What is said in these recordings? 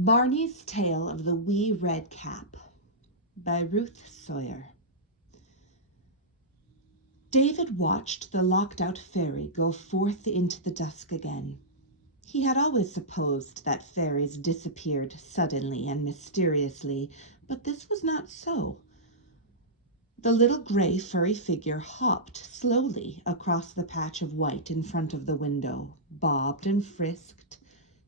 Barney's Tale of the Wee Red Cap by Ruth Sawyer. David watched the locked-out fairy go forth into the dusk again. He had always supposed that fairies disappeared suddenly and mysteriously, but this was not so. The little gray furry figure hopped slowly across the patch of white in front of the window, bobbed and frisked,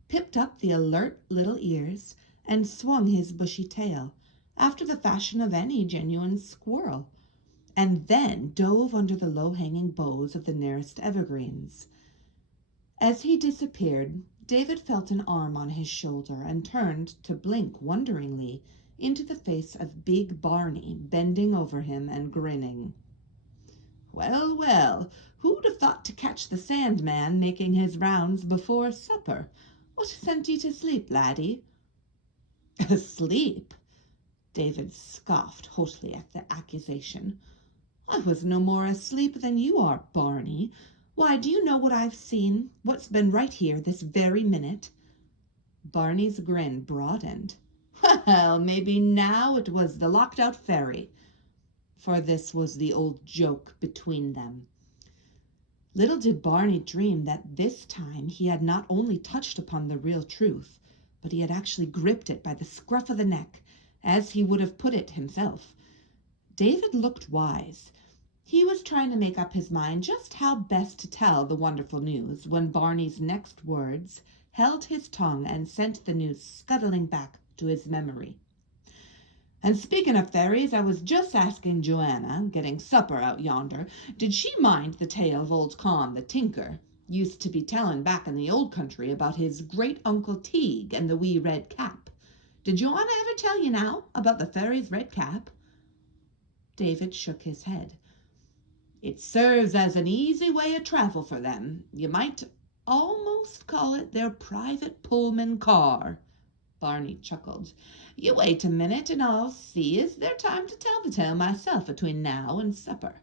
pipped up the alert little ears, and swung his bushy tail, after the fashion of any genuine squirrel, and then dove under the low-hanging boughs of the nearest evergreens. As he disappeared, David felt an arm on his shoulder and turned to blink wonderingly into the face of big Barney bending over him and grinning. "Well, well, who'd have thought to catch the Sandman making his rounds before supper? What sent ye to sleep, laddie?" "Asleep?" David scoffed haughtily at the accusation. "I was no more asleep than you are, Barney. Why, do you know what I've seen? What's been right here this very minute?" Barney's grin broadened. "Well, maybe now it was the locked-out fairy." For this was the old joke between them. Little did Barney dream that this time he had not only touched upon the real truth, but he had actually gripped it by the scruff of the neck, as he would have put it himself. David looked wise. He was trying to make up his mind just how best to tell the wonderful news when Barney's next words held his tongue and sent the news scuttling back to his memory. "And speaking of fairies, I was just asking Joanna, getting supper out yonder, did she mind the tale of old Con the tinker used to be telling back in the old country about his great-uncle Teague and the wee red cap? Did Joanna ever tell you now about the fairy's red cap?" David shook his head. "It serves as an easy way of travel for them. You might almost call it their private Pullman car." Barney chuckled. "You wait a minute and I'll see is there time to tell the tale myself between now and supper."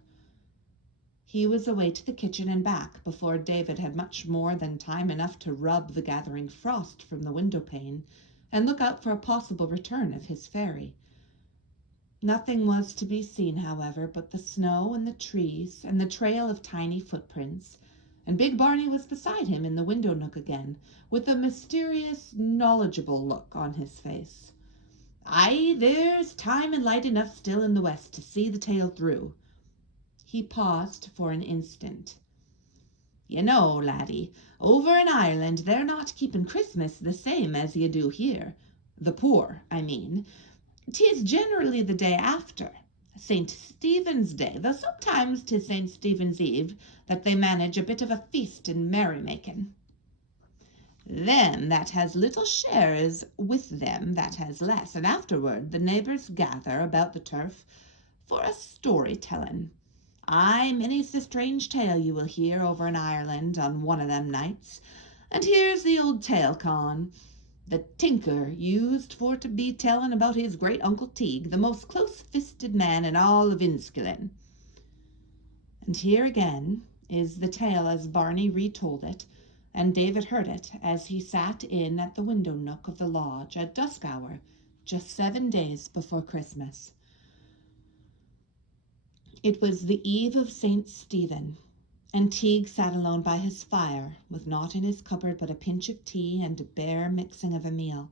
He was away to the kitchen and back before David had much more than time enough to rub the gathering frost from the window pane and look out for a possible return of his fairy. Nothing was to be seen, however, but the snow and the trees and the trail of tiny footprints, and big Barney was beside him in the window nook again, with a mysterious, knowledgeable look on his face. "Aye, there's time and light enough still in the west to see the tale through." He paused for an instant. "You know, laddie, over in Ireland they're not keeping Christmas the same as you do here. The poor, I mean. 'Tis generally the day after, St. Stephen's Day, though sometimes 'tis St. Stephen's Eve that they manage a bit of a feast and merrymaking. Them that has little shares with them that has less, and afterward the neighbours gather about the turf for a story-telling. Aye, many's the strange tale you will hear over in Ireland on one of them nights. And here's the old tale, Con. The tinker used for to be telling about his great-uncle Teague, the most close-fisted man in all of Enniskillen." And here again is the tale as Barney retold it, and David heard it as he sat in at the window nook of the lodge at dusk hour, just 7 days before Christmas. It was the eve of St. Stephen, and Teague sat alone by his fire, with naught in his cupboard but a pinch of tea and a bare mixing of a meal,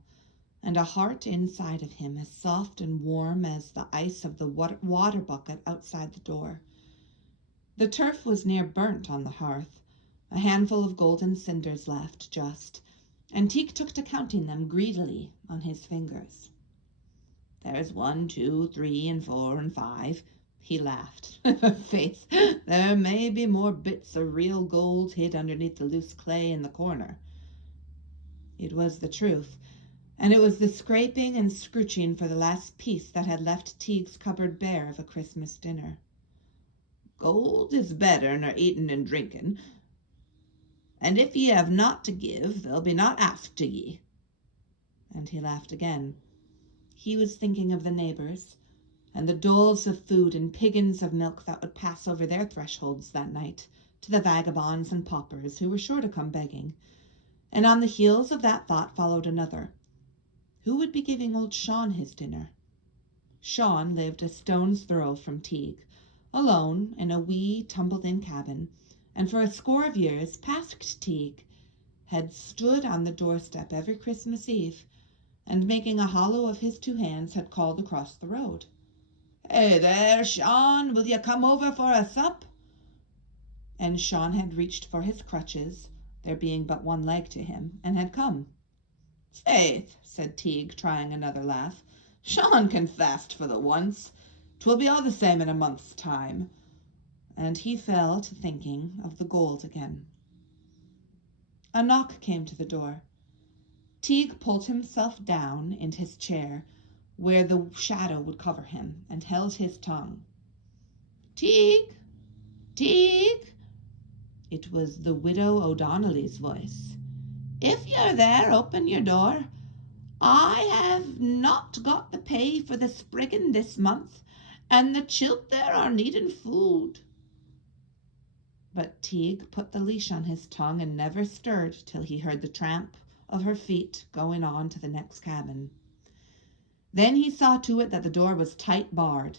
and a heart inside of him as soft and warm as the ice of the water bucket outside the door. The turf was near burnt on the hearth, a handful of golden cinders left just, and Teague took to counting them greedily on his fingers. "There's 1, 2, 3, and 4, and 5. He laughed. "Faith, there may be more bits of real gold hid underneath the loose clay in the corner." It was the truth, and it was the scraping and scrooching for the last piece that had left Teague's cupboard bare of a Christmas dinner. "Gold is better nor eating and drinking, and if ye have naught to give, there'll be naught asked to ye." And he laughed again. He was thinking of the neighbours, and the doles of food and piggins of milk that would pass over their thresholds that night to the vagabonds and paupers who were sure to come begging. And on the heels of that thought followed another. who would be giving old Sean his dinner. Sean lived a stone's throw from Teague, alone in a wee tumbled-in cabin, and for a score of years past Teague had stood on the doorstep every Christmas Eve, and making a hollow of his 2 hands had called across the road, "Hey there, Sean, will you come over for a sup?" And Sean had reached for his crutches, there being but one leg to him, and had come. "Faith," said Teague, trying another laugh, "Sean can fast for the once. 'Twill be all the same in a month's time." And he fell to thinking of the gold again. A knock came to the door. Teague pulled himself down in his chair, where the shadow would cover him, and held his tongue. "Teague! Teague!" It was the widow O'Donnelly's voice. "If you're there, open your door. I have not got the pay for the spriggin this month, and the chilt there are needing food." But Teague put the leash on his tongue and never stirred till he heard the tramp of her feet going on to the next cabin. Then he saw to it that the door was tight barred.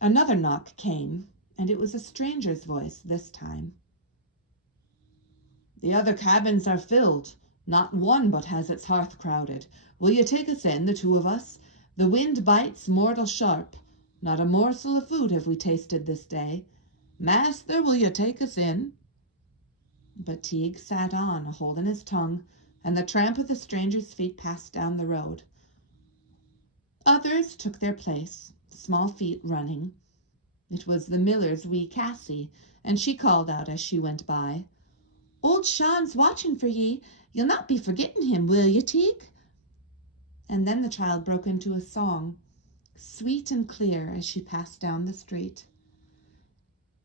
Another knock came, and it was a stranger's voice this time. "The other cabins are filled. Not one but has its hearth crowded. Will you take us in, the 2 of us? The wind bites mortal sharp. Not a morsel of food have we tasted this day. Master, will you take us in?" But Teague sat on, holding his tongue, and the tramp of the stranger's feet passed down the road. Others took their place, small feet running. It was the miller's wee Cassie, and she called out as she went by, "Old Sean's watching for ye. You'll not be forgetting him, will you, Teague?" And then the child broke into a song, sweet and clear, as she passed down the street.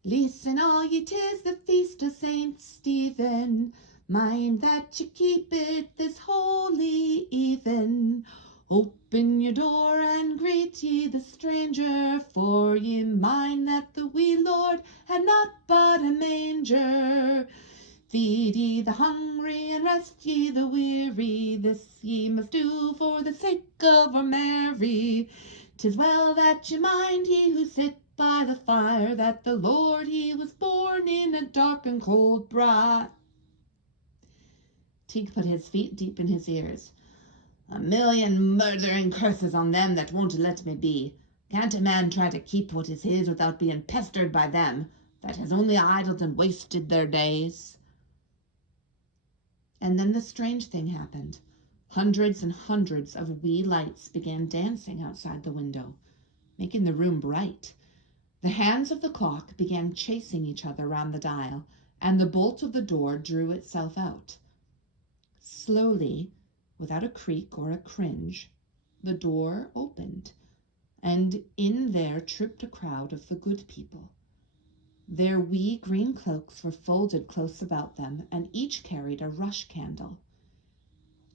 "Listen all ye, 'tis the feast of Saint Stephen. Mind that ye keep it this holy even. Open your door and greet ye the stranger, for ye mind that the wee Lord had not but a manger. Feed ye the hungry and rest ye the weary. This ye must do for the sake of our Mary. 'Tis well that ye mind, ye who sit by the fire, that the Lord he was born in a dark and cold briar." Teague put his feet deep in his ears. "A million murdering curses on them that won't let me be. Can't a man try to keep what is his without being pestered by them that has only idled and wasted their days?" And then the strange thing happened. Hundreds and hundreds of wee lights began dancing outside the window, making the room bright. The hands of the clock began chasing each other round the dial, and the bolt of the door drew itself out. Slowly, without a creak or a cringe, the door opened, and in there trooped a crowd of the good people. Their wee green cloaks were folded close about them, and each carried a rush candle.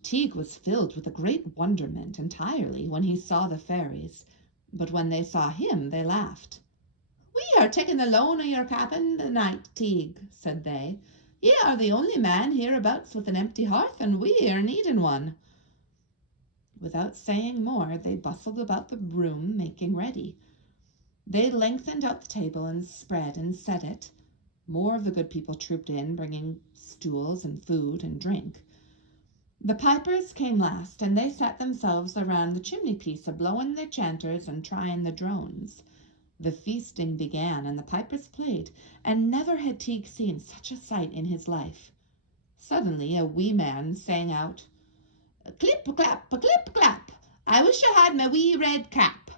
Teague was filled with a great wonderment entirely when he saw the fairies, but when they saw him they laughed. "We are taking the loan of your cabin the night, Teague," said they. "Ye are the only man hereabouts with an empty hearth, and we are needing one." Without saying more, they bustled about the room, making ready. They lengthened out the table and spread and set it. More of the good people trooped in, bringing stools and food and drink. The pipers came last, and they sat themselves around the chimney-piece, a-blowing their chanters and trying the drones. The feasting began, and the pipers played, and never had Teague seen such a sight in his life. Suddenly a wee man sang out, "Clip-clap, clip-clap, I wish I had my wee red cap."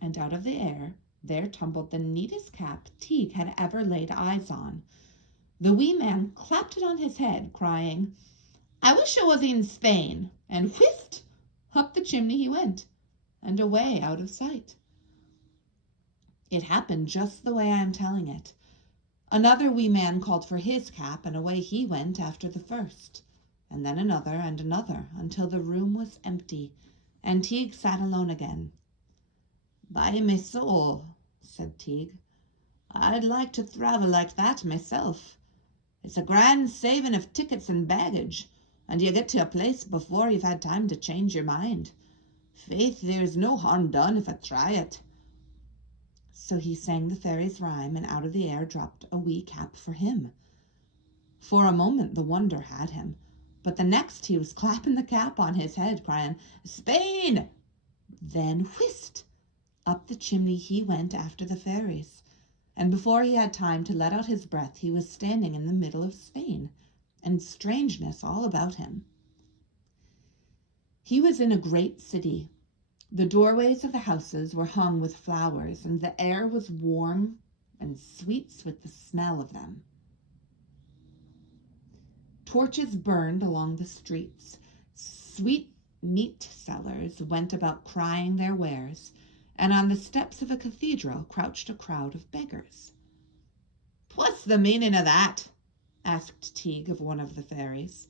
And out of the air there tumbled the neatest cap Teague had ever laid eyes on. The wee man clapped it on his head, crying, "I wish I was in Spain," and whist! Up the chimney he went, and away out of sight. It happened just the way I am telling it. Another wee man called for his cap, and away he went after the first, and then another and another, until the room was empty, and Teague sat alone again. "By me soul," said Teague, "I'd like to travel like that myself. It's a grand saving of tickets and baggage. and you get to a place before you've had time to change your mind. Faith, there's no harm done if I try it." So he sang the fairy's rhyme, and out of the air dropped a wee cap for him. For a moment the wonder had him, but the next he was clapping the cap on his head, crying, "Spain!" Then whist! Up the chimney he went after the fairies, and before he had time to let out his breath he was standing in the middle of Spain, and strangeness all about him. He was in a great city. The doorways of the houses were hung with flowers, and the air was warm and sweet with the smell of them. Torches burned along the streets. Sweet meat sellers went about crying their wares, and on the steps of a cathedral crouched a crowd of beggars. "What's the meaning of that?" asked Teague of one of the fairies.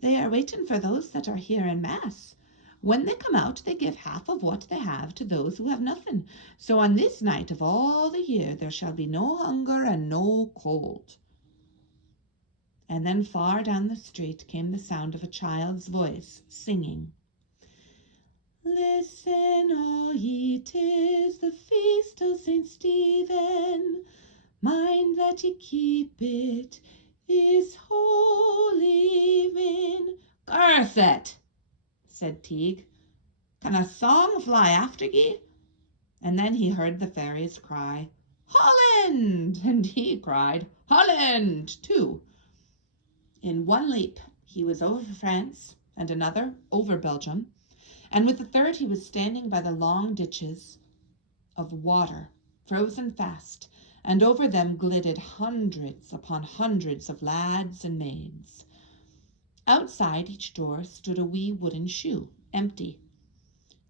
"They are waiting for those that are here in mass. When they come out, they give half of what they have to those who have nothing. So on this night of all the year there shall be no hunger and no cold." And then far down the street came the sound of a child's voice singing, "Listen, all ye, 'tis the feast of St. Stephen. Mind that ye keep it, is holy evening." "Curse it," said Teague. "Can a song fly after ye?" And then he heard the fairies cry, "Holland!" And he cried, "Holland!" too. In one leap he was over France, and another over Belgium, and with the third he was standing by the long ditches of water, frozen fast, and over them glided hundreds upon hundreds of lads and maids. Outside each door stood a wee wooden shoe, empty.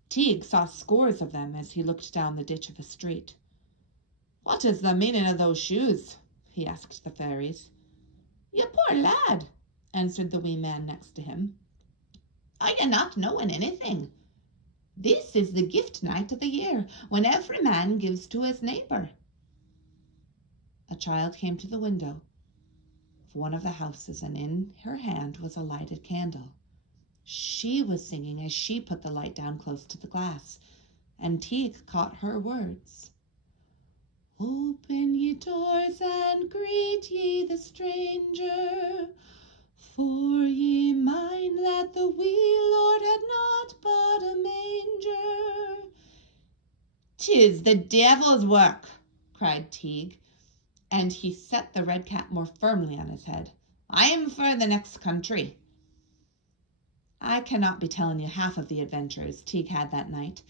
Teague saw scores of them as he looked down the ditch of a street. "What is the meaning of those shoes?" he asked the fairies. "You poor lad," answered the wee man next to him. "Are you not knowing anything? This is the gift night of the year, when every man gives to his neighbour." A child came to the window of one of the houses, and in her hand was a lighted candle. She was singing as she put the light down close to the glass, and Teague caught her words. "Open ye doors and greet ye the stranger, for ye mind that the wee Lord had not but a manger." "'Tis the devil's work," cried Teague, and he set the red cap more firmly on his head. "I'm for the next country." I cannot be telling you half of the adventures Teague had that night,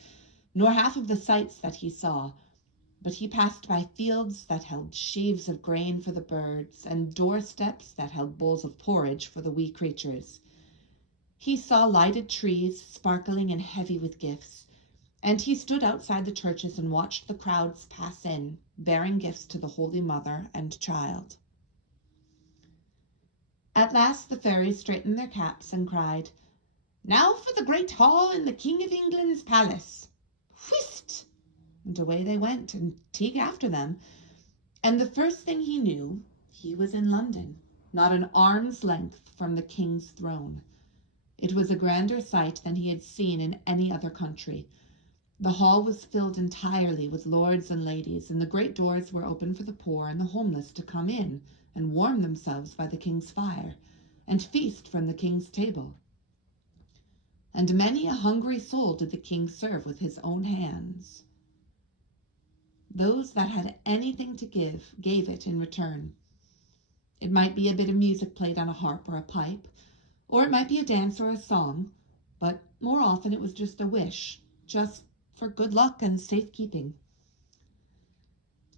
nor half of the sights that he saw, but he passed by fields that held sheaves of grain for the birds, and doorsteps that held bowls of porridge for the wee creatures. He saw lighted trees sparkling and heavy with gifts, and he stood outside the churches and watched the crowds pass in, bearing gifts to the Holy Mother and Child. At last the fairies straightened their caps and cried, "Now for the great hall in the King of England's palace." Whist! And away they went, and Teague after them. And the first thing he knew, he was in London, not an arm's length from the king's throne. It was a grander sight than he had seen in any other country. The hall was filled entirely with lords and ladies, and the great doors were open for the poor and the homeless to come in and warm themselves by the king's fire, and feast from the king's table. And many a hungry soul did the king serve with his own hands. Those that had anything to give gave it in return. It might be a bit of music played on a harp or a pipe, or it might be a dance or a song, but more often it was just a wish, just for good luck and safekeeping.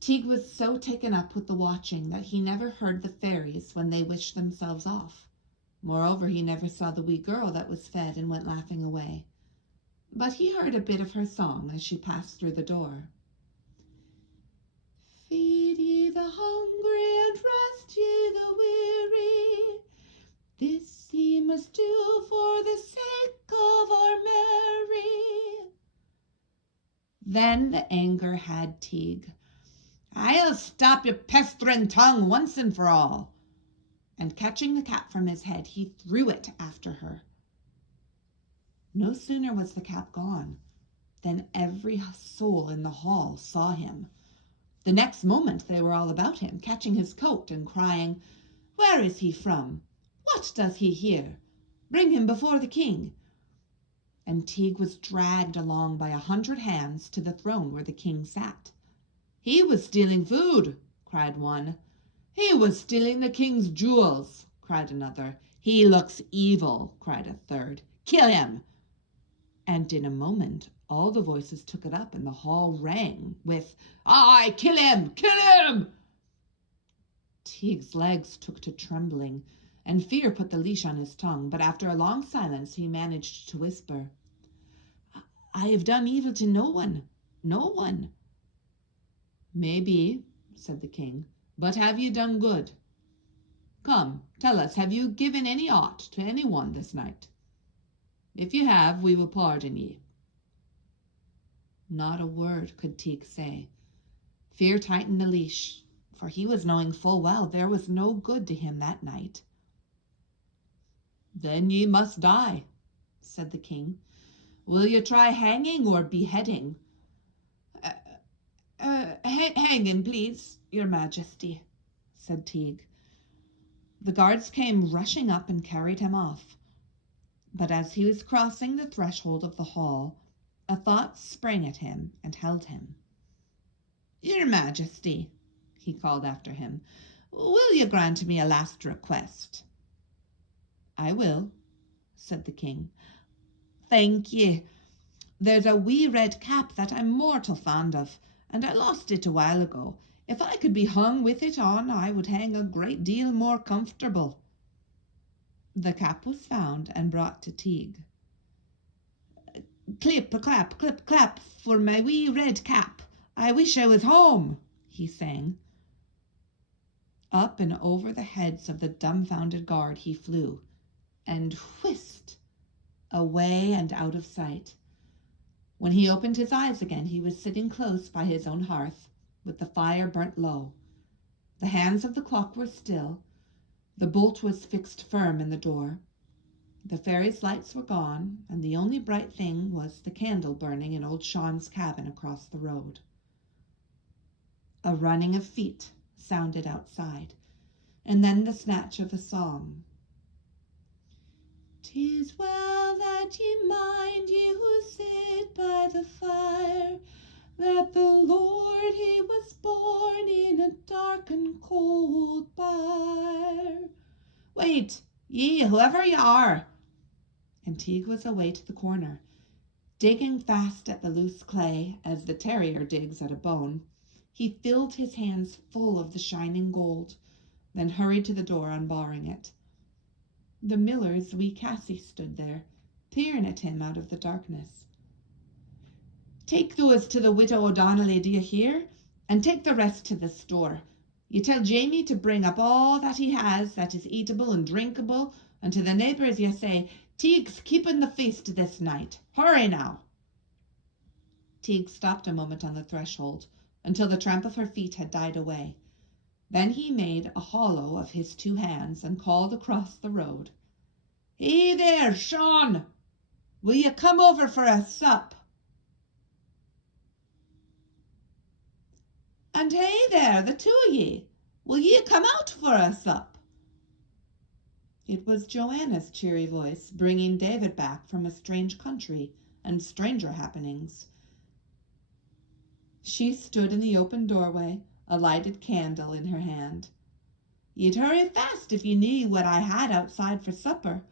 Teague was so taken up with the watching that he never heard the fairies when they wished themselves off. Moreover, he never saw the wee girl that was fed and went laughing away. But he heard a bit of her song as she passed through the door. "Feed ye the hungry and rest ye the weary. This ye must do for the sake of our Mary." Then the anger had Teague. "I'll stop your pestering tongue once and for all." and catching the cap from his head, he threw it after her. No sooner was the cap gone than every soul in the hall saw him. The next moment they were all about him, catching his coat and crying, "Where is he from? What does he here? Bring him before the king." And Teague was dragged along by 100 hands to the throne where the king sat. "He was stealing food," cried one. "He was stealing the king's jewels," cried another. "He looks evil," cried a third. "Kill him." And in a moment all the voices took it up, and the hall rang with, "Aye, kill him! Kill him!" Teague's legs took to trembling, and fear put the leash on his tongue, but after a long silence he managed to whisper, "I have done evil to no one, no one." "Maybe," said the king, "but have you done good? Come, tell us, have you given any aught to any one this night? If you have, we will pardon ye." Not a word could Teague say. Fear tightened the leash, for he was knowing full well there was no good to him that night. "Then ye must die," said the king. "Will you try hanging or beheading?" Hanging, please, your majesty," said Teague. The guards came rushing up and carried him off. But as he was crossing the threshold of the hall, a thought sprang at him and held him. "Your majesty," he called after him, "will you grant me a last request?" "I will," said the king. "Thank ye. There's a wee red cap that I'm mortal fond of, and I lost it a while ago. If I could be hung with it on, I would hang a great deal more comfortable." The cap was found and brought to Teague. "Clip, a clap, clip, clap, for my wee red cap. I wish I was home," he sang. Up and over the heads of the dumbfounded guard he flew, and whist! Away and out of sight. When he opened his eyes again, he was sitting close by his own hearth, with the fire burnt low. The hands of the clock were still. The bolt was fixed firm in the door. The fairies' lights were gone, and the only bright thing was the candle burning in old Sean's cabin across the road. A running of feet sounded outside, and then the snatch of a song. "'Tis well that ye mind, ye who sit by the fire, that the Lord he was born in a dark and cold byre. Wait, ye, whoever ye are." And Teague was away to the corner, digging fast at the loose clay as the terrier digs at a bone. He filled his hands full of the shining gold, then hurried to the door, unbarring it. The miller's wee Cassie stood there, peering at him out of the darkness. "Take those to the widow O'Donnelly, do you hear? And take the rest to the store. You tell Jamie to bring up all that he has that is eatable and drinkable, and to the neighbours you say, 'Teague's keeping the feast this night. Hurry now.'" Teague stopped a moment on the threshold, until the tramp of her feet had died away. Then he made a hollow of his 2 hands and called across the road, "Hey there, Sean! Will you come over for a sup?" "And hey there, the 2 of ye! Will ye come out for a sup?" It was Joanna's cheery voice, bringing David back from a strange country and stranger happenings. She stood in the open doorway, a lighted candle in her hand. "You'd hurry fast if you knew what I had outside for supper.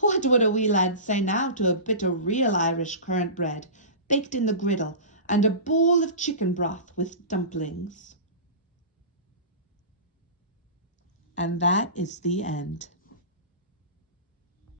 What would a wee lad say now to a bit of real Irish currant bread, baked in the griddle, and a bowl of chicken broth with dumplings?" And that is the end.